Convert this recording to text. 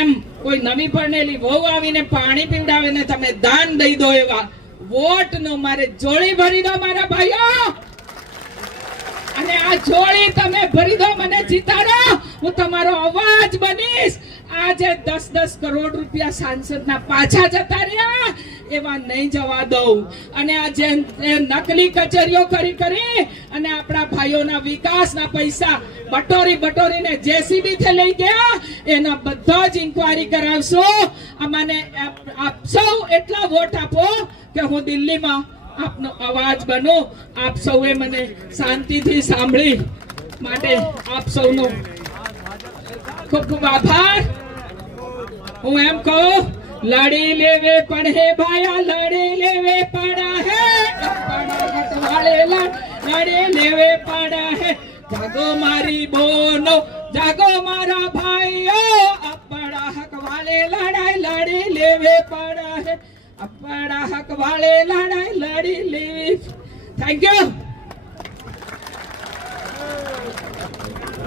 એમ કોઈ નવી પરણેલી વહુ આવીને પાણી પીવડાવે ને તમે દાન દઈ દો એવા વોટ નો મારે જોડી ભરી દો મારા ભાઈઓ, અને આ જોડી તમે ભરી દો, મને જીતાડો, હું તમારો અવાજ બનીશ. આજે 10-10 કરોડ રૂપિયા સાંસદના પાછા જતા રહ્યા એવા નહીં જવા દઉં. અને આ જે નકલી કચેરીઓ કરી અને આપણા ભાઈઓના વિકાસના પૈસા બટોરીને જેસીબી થી લઈ ગયા, એના બધા જ ઇન્કવાયરી કરાવશો. મને આપ સૌ એટલા વોટ આપો કે હું દિલ્હીમાં આપનો અવાજ બનો. આપ સૌએ મને શાંતિથી સાંભળી માટે આપ સૌનો ખૂબ ખૂબ આભાર. હું એમ કહું, લડી લેવે પણ હે ભાયા, લડી લેવે પડા હે, લડી લેવે પડા હે. જાગો મારી બોનો, જાગો મારા ભાઈઓ, આપણા હક વાળે લડાઈ લડી લેવે પડા હે, આપણા હક વાળે લડાઈ લડી લેવી. Thank you.